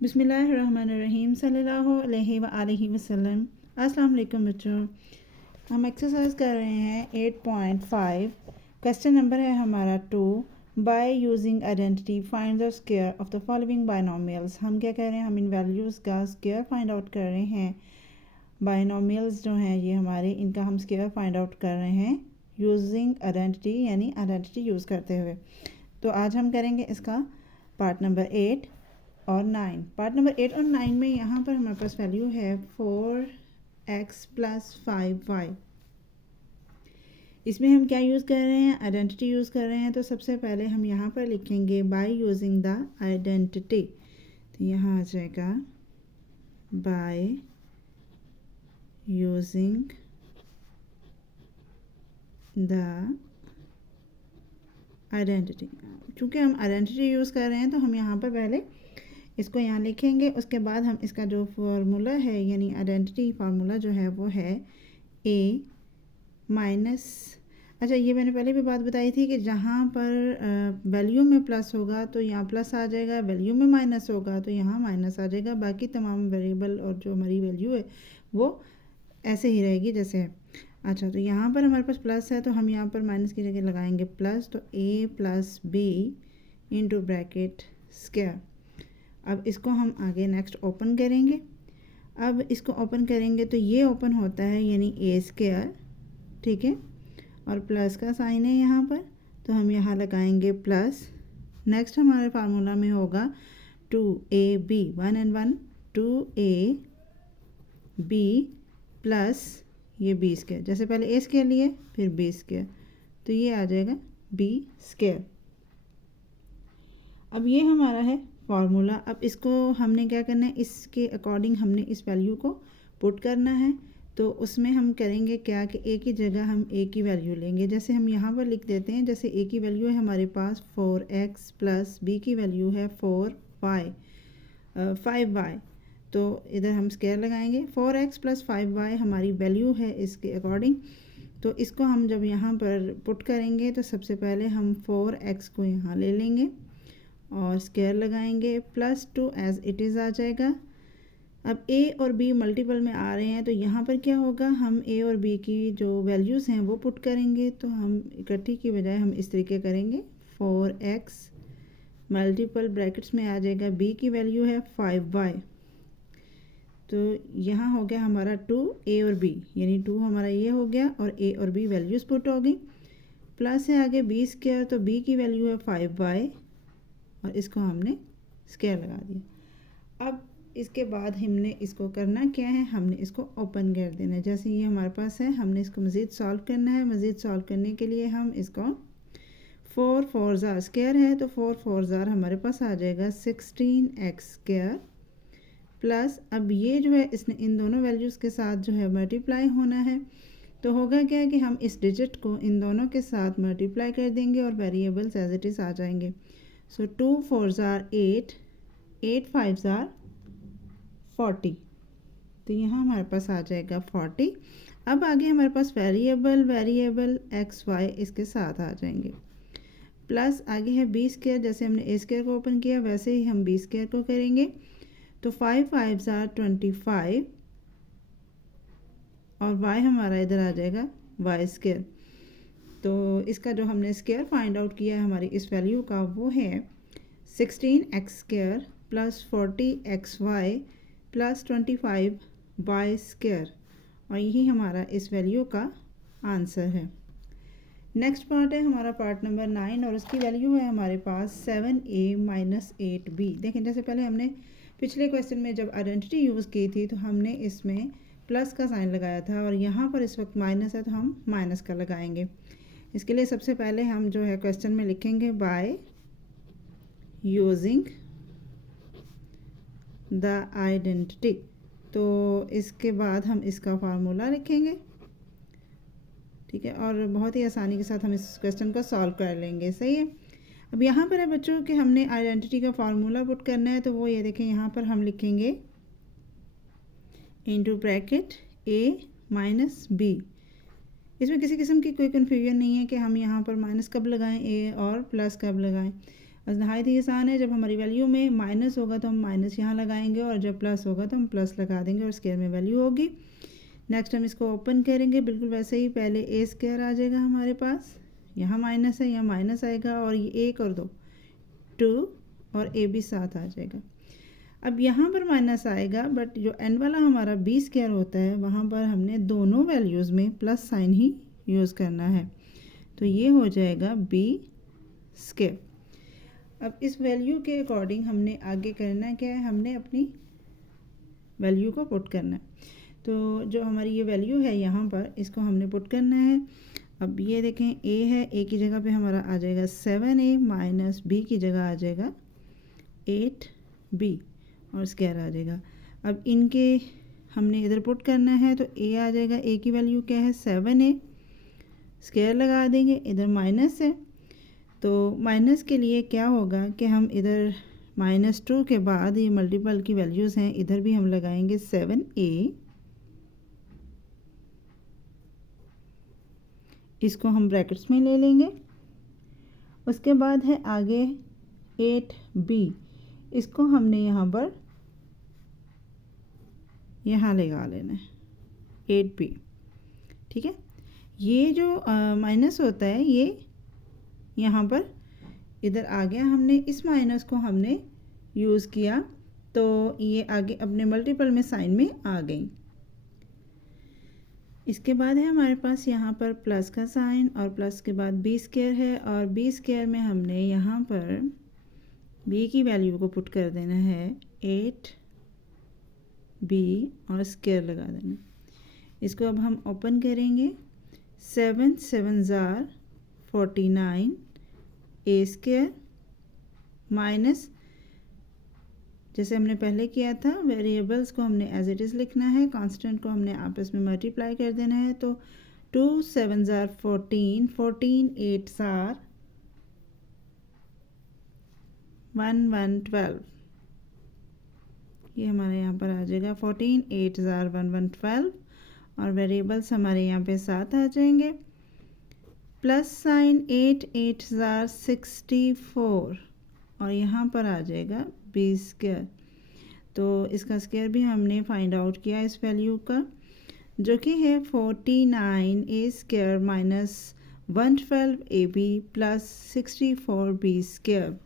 बिस्मिल्लाहिर्रहमानिर्रहीम सल्लल्लाहु अलैहि वआलिहि वसल्लम। अस्सलाम वालेकुम बच्चों, हम एक्सरसाइज कर रहे हैं 8.5। क्वेश्चन नंबर है हमारा 2। By using identity find the square of the following binomials. हम क्या कर रहे हैं, हम इन वैल्यूज़ का स्क्वायर फाइंड आउट कर रहे हैं। बायनोमियल्स जो हैं ये हमारे, इनका हम स्क्वायर फाइंड आउट कर रहे हैं यूजिंग आइडेंटिटी, यानी आइडेंटिटी यूज़ करते हुए। तो आज हम करेंगे इसका पार्ट नंबर 8 और 9। पार्ट नंबर 8 और 9 में यहाँ पर हमारे पास वैल्यू है 4x + 5y। इसमें हम क्या यूज़ कर रहे हैं, आइडेंटिटी यूज़ कर रहे हैं। तो सबसे पहले हम यहाँ पर लिखेंगे बाय यूजिंग द आइडेंटिटी। तो यहाँ आ जाएगा बाय यूजिंग द आइडेंटिटी। चूँकि हम आइडेंटिटी यूज़ कर रहे हैं तो हम यहाँ पर पहले इसको यहाँ लिखेंगे। उसके बाद हम इसका जो फार्मूला है, यानी आइडेंटिटी फार्मूला जो है वो है a माइनस, अच्छा ये मैंने पहले भी बात बताई थी कि जहाँ पर वैल्यू में प्लस होगा तो यहाँ प्लस आ जाएगा, वैल्यू में माइनस होगा तो यहाँ माइनस आ जाएगा। बाकी तमाम वेरिएबल और जो हमारी वैल्यू है वो ऐसे ही रहेगी जैसे है। अच्छा, तो यहाँ पर हमारे पास प्लस है तो हम यहाँ पर माइनस की जगह लगाएंगे प्लस। तो a + b into bracket square. अब इसको हम आगे नेक्स्ट ओपन करेंगे। अब इसको ओपन करेंगे तो ये ओपन होता है यानी a², ठीक है, और प्लस का साइन है यहाँ पर, तो हम यहाँ लगाएंगे प्लस। नेक्स्ट हमारे फार्मूला में होगा 2ab 1 and 1 2ab प्लस ये b², जैसे पहले a² लिए फिर b², तो ये आ जाएगा b²। अब ये हमारा है फार्मूला। अब इसको हमने क्या करना है, इसके अकॉर्डिंग हमने इस वैल्यू को पुट करना है। तो उसमें हम करेंगे क्या कि a की जगह हम a की वैल्यू लेंगे। जैसे हम यहाँ पर लिख देते हैं, जैसे a की वैल्यू है हमारे पास 4x प्लस b की वैल्यू है 5y, तो इधर हम स्क्वायर लगाएंगे। 4x + 5y हमारी वैल्यू है इसके अकॉर्डिंग। तो इसको हम जब यहाँ पर पुट करेंगे तो सबसे पहले हम 4x को यहाँ ले लेंगे और स्क्वायर लगाएंगे, +2 एज इट इज़ आ जाएगा। अब a और b मल्टीपल में आ रहे हैं तो यहाँ पर क्या होगा, हम a और b की जो वैल्यूज़ हैं वो पुट करेंगे। तो हम इकट्ठी की बजाय हम इस तरीके करेंगे, 4x मल्टीपल ब्रैकेट्स में आ जाएगा b की वैल्यू है 5y। तो यहाँ हो गया हमारा 2a और b, यानी 2 हमारा ये हो गया और a और b वैल्यूज़ पुट हो गई। प्लस है आगे b², तो b की वैल्यू है 5y और इसको हमने स्क्वायर लगा दिया। अब इसके बाद हमने इसको करना क्या है, हमने इसको ओपन कर देना है। जैसे ये हमारे पास है, हमने इसको मज़ीद सॉल्व करना है। मज़ीद सॉल्व करने के लिए हम इसको 4 4 ज़ार स्क्वायर है तो 4 4 ज़ार हमारे पास आ जाएगा 16x² प्लस, अब ये जो है इसने इन दोनों वैल्यूज़ के साथ जो है मल्टीप्लाई होना है। तो होगा क्या कि हम इस डिजिट को इन दोनों के साथ मल्टीप्लाई कर देंगे और वेरिएबल्स एज इट इज़ आ जाएंगे। सो 2 4 ज़ार 8, 8 5 ज़ार 40, तो यहाँ हमारे पास आ जाएगा 40। अब आगे हमारे पास वेरिएबल x y इसके साथ आ जाएंगे। प्लस आगे है b², जैसे हमने a² को ओपन किया वैसे ही हम b² को करेंगे। तो 5 5 ज़ार 25 और y हमारा इधर आ जाएगा y²। तो इसका जो हमने स्क्वायर फाइंड आउट किया है हमारी इस वैल्यू का, वो है 16x² plus 40xy plus 25y², और यही हमारा इस वैल्यू का आंसर है। नेक्स्ट पार्ट है हमारा पार्ट नंबर 9 और उसकी वैल्यू है हमारे पास 7a - 8b। देखें, जैसे पहले हमने पिछले क्वेश्चन में जब आइडेंटिटी यूज़ की थी तो हमने इसमें प्लस का साइन लगाया था और यहाँ पर इस वक्त माइनस है तो हम माइनस का लगाएंगे। इसके लिए सबसे पहले हम जो है क्वेश्चन में लिखेंगे बाय यूजिंग द आइडेंटिटी। तो इसके बाद हम इसका फार्मूला लिखेंगे, ठीक है, और बहुत ही आसानी के साथ हम इस क्वेश्चन को सॉल्व कर लेंगे। सही है। अब यहाँ पर है बच्चों कि हमने आइडेंटिटी का फार्मूला पुट करना है। तो वो ये देखें, यहाँ पर हम लिखेंगे into bracket a minus b। इसमें किसी किस्म की कोई कन्फ्यूजन नहीं है कि हम यहाँ पर माइनस कब लगाएं a और प्लस कब लगाएं। नहायत ही आसान है। जब हमारी वैल्यू में माइनस होगा तो हम माइनस यहाँ लगाएंगे और जब प्लस होगा तो हम प्लस लगा देंगे और स्क्वायर में वैल्यू होगी। नेक्स्ट हम इसको ओपन करेंगे, बिल्कुल वैसे ही पहले ए स्क्वायर आ जाएगा हमारे पास, यहाँ माइनस है, यहाँ माइनस आएगा और ये 1 और 2 2 और ए भी साथ आ जाएगा। अब यहाँ पर माइनस आएगा बट जो एंड वाला हमारा बी स्क्वायर होता है वहाँ पर हमने दोनों वैल्यूज़ में प्लस साइन ही यूज़ करना है, तो ये हो जाएगा बी स्क्वायर। अब इस वैल्यू के अकॉर्डिंग हमने आगे करना क्या है, हमने अपनी वैल्यू को पुट करना है। तो जो हमारी ये वैल्यू है यहाँ पर इसको हमने पुट करना है। अब ये देखें a है, a की जगह पे हमारा आ जाएगा 7a माइनस b की जगह आ जाएगा 8b और स्क्वायर आ जाएगा। अब इनके हमने इधर पुट करना है तो a आ जाएगा, a की वैल्यू क्या है 7a, स्क्वायर लगा देंगे, इधर माइनस है तो माइनस के लिए क्या होगा कि हम इधर -2 के बाद ये मल्टीपल की वैल्यूज़ हैं, इधर भी हम लगाएंगे 7a, इसको हम ब्रैकेट्स में ले लेंगे। उसके बाद है आगे 8b, इसको हमने यहाँ पर यहाँ लगा लेना है 8b, ठीक है। ये जो माइनस होता है ये यहाँ पर इधर आ गया, हमने इस माइनस को हमने यूज़ किया तो ये आगे अपने मल्टीपल में साइन में आ गई। इसके बाद है हमारे पास यहाँ पर प्लस का साइन और प्लस के बाद बी स्क्वायर है और बी स्क्वायर में हमने यहाँ पर बी की वैल्यू को पुट कर देना है 8b और स्क्वायर लगा देना। इसको अब हम ओपन करेंगे, 7 7 ज़ार 49 ए स्क्वायर माइनस, जैसे हमने पहले किया था वेरिएबल्स को हमने एज इट इज़ लिखना है, कांस्टेंट को हमने आपस में मल्टीप्लाई कर देना है। तो 2 7 ज़ार 14 14 8 ज़ार 1 1 12, ये हमारे यहाँ पर आ जाएगा 14 8 ज़ार 1 1 12 और वेरिएबल्स हमारे यहाँ पे साथ आ जाएंगे। प्लस साइन 8 8 ज़ार 64 और यहाँ पर आ जाएगा बी स्क्वायर। तो इसका स्क्वायर भी हमने फाइंड आउट किया इस वैल्यू का, जो कि है 49 A square minus 112 A B plus 64 B square.